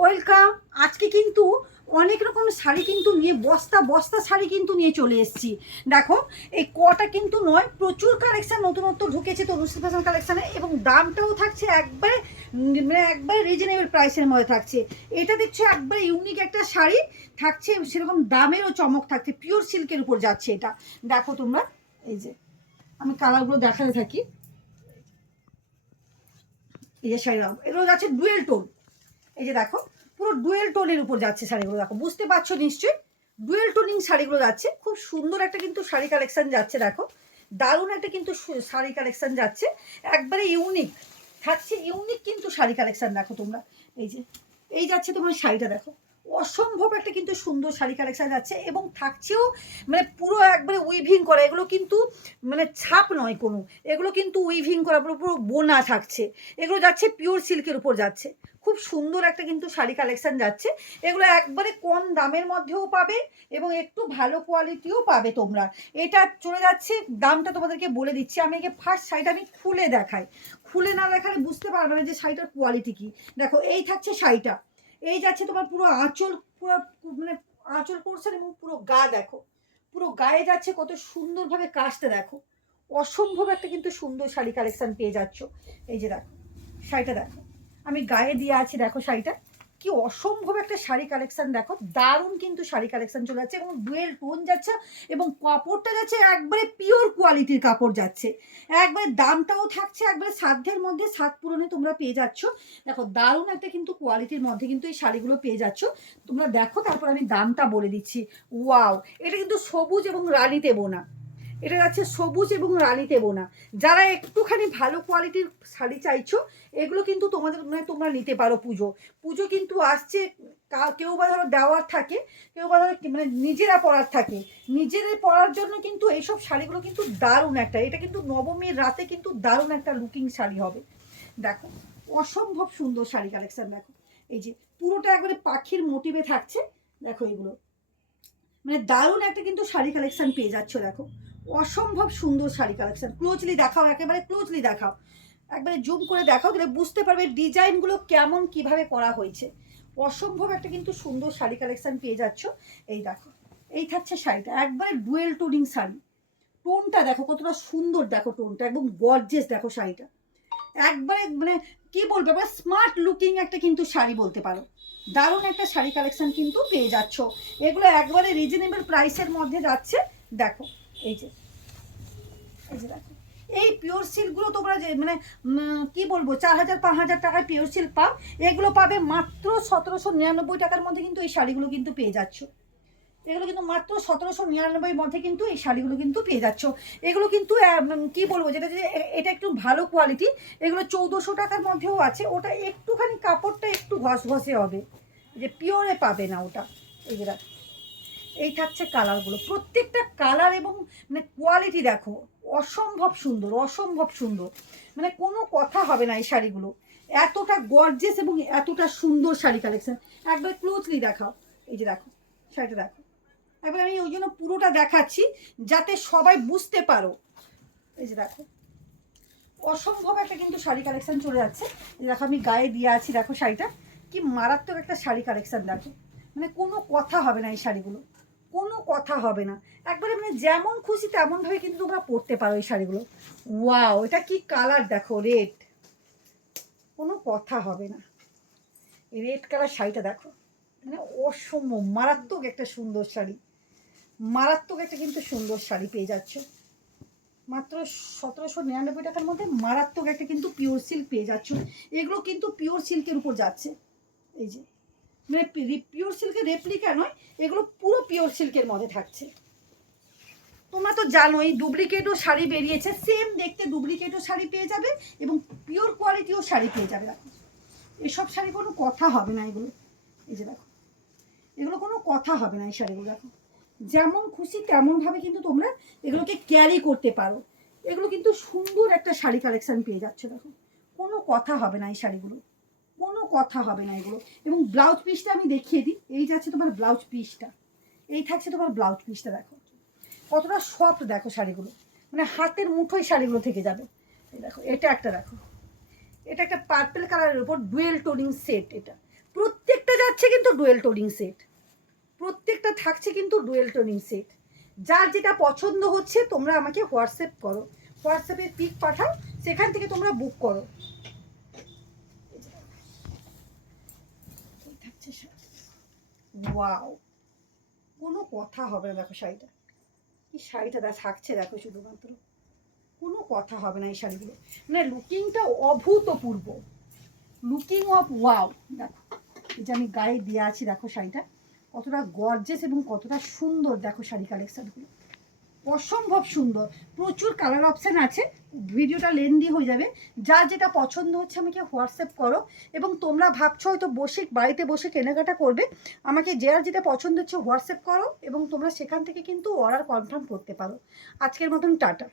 Welcome. আজকে কিন্তু অনেক রকম শাড়ি কিন্তু নিয়ে বস্তা বস্তা শাড়ি কিন্তু নিয়ে চলে এসেছি। দেখো এই কটা কিন্তু নয়, প্রচুর কালেকশন নতুনত্ব ঢুকেছে তনুশ্রী ফ্যাশন কালেকশানে, এবং দামটাও থাকছে একবারে মানে একবারে রিজনেবল প্রাইসের মধ্যে থাকছে। এটা দেখছো একবারে ইউনিক একটা শাড়ি থাকছে, সেরকম দামেরও চমক থাকছে, পিওর সিল্কের উপর যাচ্ছে এটা। দেখো তোমরা, এই যে আমি কালারগুলো দেখাতে থাকি। এই যে শাড়ি এগুলো যাচ্ছে ডুয়েল টোন। এই যে দেখো পুরো ডুয়েল টোনের উপর যাচ্ছে শাড়িগুলো, দেখো বুঝতে পারছো নিশ্চয়ই ডুয়েল টোনিং শাড়িগুলো যাচ্ছে। খুব সুন্দর একটা কিন্তু শাড়ি কালেকশন যাচ্ছে, দেখো দারুণ একটা কিন্তু শাড়ি কালেকশন যাচ্ছে, একবারে ইউনিক থাকছে, ইউনিক কিন্তু শাড়ি কালেকশন। দেখো তোমরা, এই যে এই যাচ্ছে তোমার শাড়িটা, দেখো অসম্ভব একটা কিন্তু সুন্দর শাড়ি কালেকশন যাচ্ছে, এবং থাকছেও মানে পুরো একবারে উইভিং করা, এগুলো কিন্তু মানে ছাপ নয় কোনো, এগুলো কিন্তু উইভিং করা, পুরো পুরো বোনা থাকছে। এগুলো যাচ্ছে পিওর সিল্কের উপর যাচ্ছে, খুব সুন্দর একটা কিন্তু শাড়ি কালেকশন যাচ্ছে। এগুলো একবারে কম দামের মধ্যেও পাবে এবং একটু ভালো কোয়ালিটিও পাবে তোমরা। এটা চলে যাচ্ছে, দামটা তোমাদেরকে বলে দিচ্ছি আমি। আগে ফার্স্ট শাড়িটা আমি খুলে দেখাই, খুলে না দেখালে বুঝতে পারবে না যে শাড়িটার কোয়ালিটি কি। দেখো এই থাকছে শাড়িটা, এই যাচ্ছে তোমার পুরো আঁচল, পুরো মানে আঁচল পোর্শন, এবং পুরো গা দেখো, পুরো গায়ে যাচ্ছে কত সুন্দরভাবে কাজটা দেখো, অসম্ভব একটা কিন্তু সুন্দর শাড়ি কালেকশন পেয়ে যাচ্ছ। এই যে দেখো শাড়িটা, দেখো আমি গায়ে দিয়ে আছি, দেখো শাড়িটা কি অসম্ভব একটা শাড়ি কালেকশন, দেখো দারুণ কিন্তু শাড়ি কালেকশন চলে যাচ্ছে, এবং ডুয়েল টোন যাচ্ছে, এবং কাপড়টা যাচ্ছে একবারে পিওর কোয়ালিটির কাপড় যাচ্ছে, একবারে দামটাও থাকছে একবারে সাধ্যের মধ্যে, সাত পূরণে তোমরা পেয়ে যাচ্ছ। দেখো দারুণ একটা কিন্তু কোয়ালিটির মধ্যে কিন্তু এই শাড়িগুলো পেয়ে যাচ্ছ তোমরা। দেখো তারপর আমি দামটা বলে দিচ্ছি। ওয়াও, এটা কিন্তু সবুজ এবং রানীতে বোনা, এটা যাচ্ছে সবুজ এবং রানীতে বোনা। যারা একটুখানি ভালো কোয়ালিটির শাড়ি চাইছো, এগুলো কিন্তু তোমাদের মানে তোমরা নিতে পারো। পুজো পুজো কিন্তু আসছে, কেউ বা ধরো দেওয়ার থাকে, কেউ বা ধরো মানে নিজেরা পরার থাকে, নিজেদের পরার জন্য কিন্তু এইসব শাড়িগুলো কিন্তু দারুণ একটা, এটা কিন্তু নবমীর রাতে কিন্তু দারুণ একটা লুকিং শাড়ি হবে। দেখো অসম্ভব সুন্দর শাড়ি কালেকশন, দেখো এই যে পুরোটা একবারে পাখির মোটিভে থাকছে। দেখো এগুলো মানে দারুণ একটা কিন্তু শাড়ি কালেকশন পেয়ে যাচ্ছ। দেখো অসম্ভব সুন্দর শাড়ি কালেকশন, ক্লোজলি দেখাও, একেবারে ক্লোজলি দেখাও, একবারে জুম করে দেখাও, তাহলে বুঝতে পারবে ডিজাইনগুলো কেমন কিভাবে করা হয়েছে। অসম্ভব একটা কিন্তু সুন্দর শাড়ি কালেকশন পেয়ে যাচ্ছ। এই দেখো এই থাকছে শাড়িটা, একবারে ডুয়েল টোনিং শাড়ি, টোনটা দেখো কতটা সুন্দর, দেখো টোনটা একদম গর্জিয়াস, দেখো শাড়িটা একবারে মানে কি বলবো, এবার স্মার্ট লুকিং একটা কিন্তু শাড়ি বলতে পারো। দারুণ একটা শাড়ি কালেকশন কিন্তু পেয়ে যাচ্ছ, এগুলো একবারে রিজনেবল প্রাইসের মধ্যে যাচ্ছে। দেখো এই যে, এই যে দেখো এই পিওর সিল্কগুলো তোমরা যে মানে কি বলবো 4,000-5,000 টাকায় পিওর সিল্ক পাও, এগুলো পাবে মাত্র 1,799 টাকার মধ্যে কিন্তু এই শাড়িগুলো কিন্তু পেয়ে যাচ্ছ। এগুলো কিন্তু মাত্র 1,799 মধ্যে কিন্তু এই শাড়িগুলো কিন্তু পেয়ে যাচ্ছ। এগুলো কিন্তু কি বলবো, যেটা যে এটা একটু ভালো কোয়ালিটি, এগুলো 1,400 টাকার মধ্যেও আছে, ওটা একটুখানি কাপড়টা একটু ঘসঘসে হবে, যে পিওরে পাবে না ওটা। এই যে দেখো এই থাকছে কালারগুলো, প্রত্যেকটা কালার এবং মানে কোয়ালিটি দেখো অসম্ভব সুন্দর, অসম্ভব সুন্দর, মানে কোনো কথা হবে না এই শাড়িগুলো, এতটা গর্জেস এবং এতটা সুন্দর শাড়ি কালেকশন। একবার ক্লোজলি দেখাও, এই যে দেখো শাড়িটা দেখো, এবার আমি ওই জন্য পুরোটা দেখাচ্ছি যাতে সবাই বুঝতে পারো। এই যে দেখো অসম্ভব একটা কিন্তু শাড়ি কালেকশন চলে যাচ্ছে। দেখো আমি গায়ে দিয়ে আছি, দেখো শাড়িটা কি মারাত্মক একটা শাড়ি কালেকশন, দেখো মানে কোনো কথা হবে না এই শাড়িগুলো, কোনো কথা হবে না, একবারে মানে যেমন খুশি তেমনভাবে কিন্তু তোমরা পরতে পারো এই শাড়িগুলো। ওয়াও, এটা কি কালার দেখো, রেড, কোনো কথা হবে না, রেড কালার শাড়িটা দেখো, মানে অসম্ভব মারাত্মক একটা সুন্দর শাড়ি, মারাত্মক একটা কিন্তু সুন্দর শাড়ি পেয়ে যাচ্ছ মাত্র 1,799 টাকার মধ্যে। মারাত্মক একটা কিন্তু পিওর সিল্ক পেয়ে যাচ্ছ, এগুলো কিন্তু পিওর সিল্কের উপর যাচ্ছে। এই যে মানে পিওর সিল্কের রেপ্লিকা নয়, এগুলো পুরো পিওর সিল্কের মধ্যে থাকছে। তোমরা তো জানোই ডুপ্লিকেটও শাড়ি বেরিয়েছে, সেম দেখতে ডুপ্লিকেটও শাড়ি পেয়ে যাবে এবং পিওর কোয়ালিটিও শাড়ি পেয়ে যাবে। দেখো এসব শাড়ি কোনো কথা হবে না এগুলো, এই যে দেখো এগুলো কোনো কথা হবে না এই শাড়িগুলো। দেখো যেমন খুশি তেমনভাবে কিন্তু তোমরা এগুলোকে ক্যারি করতে পারো, এগুলো কিন্তু সুন্দর একটা শাড়ি কালেকশন পেয়ে যাচ্ছে। দেখো কোনো কথা হবে না এই শাড়িগুলো, কোনো কথা হবে না এগুলো। এবং ব্লাউজ পিসটা আমি দেখিয়ে দিই, এই যাচ্ছে তোমার ব্লাউজ পিসটা, এই থাকছে তোমার ব্লাউজ পিসটা, দেখো কতটা সফট, দেখো শাড়িগুলো মানে হাতের মুঠোয় শাড়িগুলো থেকে যাবে। এই দেখো এটা একটা, দেখো এটা একটা পার্পল কালারের উপর ডুয়েল টোনিং সেট, এটা প্রত্যেকটা থাকছে কিন্তু ডুয়েল টোনিং সেট, প্রত্যেকটা থাকছে কিন্তু ডুয়েল টোনিং সেট। যার যেটা পছন্দ হচ্ছে তোমরা আমাকে হোয়াটসঅ্যাপ করো, হোয়াটসঅ্যাপে পিক পাঠাও, সেখান থেকে তোমরা বুক করো। ওয়াও, কোনো কথা হবে না। দেখো শাড়িটা, এই শাড়িটা থাকছে দেখো, শুধুমাত্র কোনো কথা হবে না এই শাড়িগুলো, মানে লুকিংটা অভূতপূর্ব, লুকিং অফ ওয়াও। দেখো এই যে আমি গায়ে দিয়ে আছি, দেখো শাড়িটা কতটা গর্জেস এবং কতটা সুন্দর। দেখো শাড়ি কালেকশানগুলো অসম্ভব সুন্দর, প্রচুর কালার অপশান আছে, ভিডিওটা লেন্দি হয়ে যাবে। যার যেটা পছন্দ হচ্ছে আমাকে হোয়াটসঅ্যাপ করো। এবং তোমরা ভাবছো হয়তো বসে বাড়িতে বসে কেনাকাটা করবে, আমাকে যার যেটা পছন্দ হচ্ছে হোয়াটসঅ্যাপ করো এবং তোমরা সেখান থেকে কিন্তু অর্ডার কনফার্ম করতে পারো। আজকের মতন টাটা।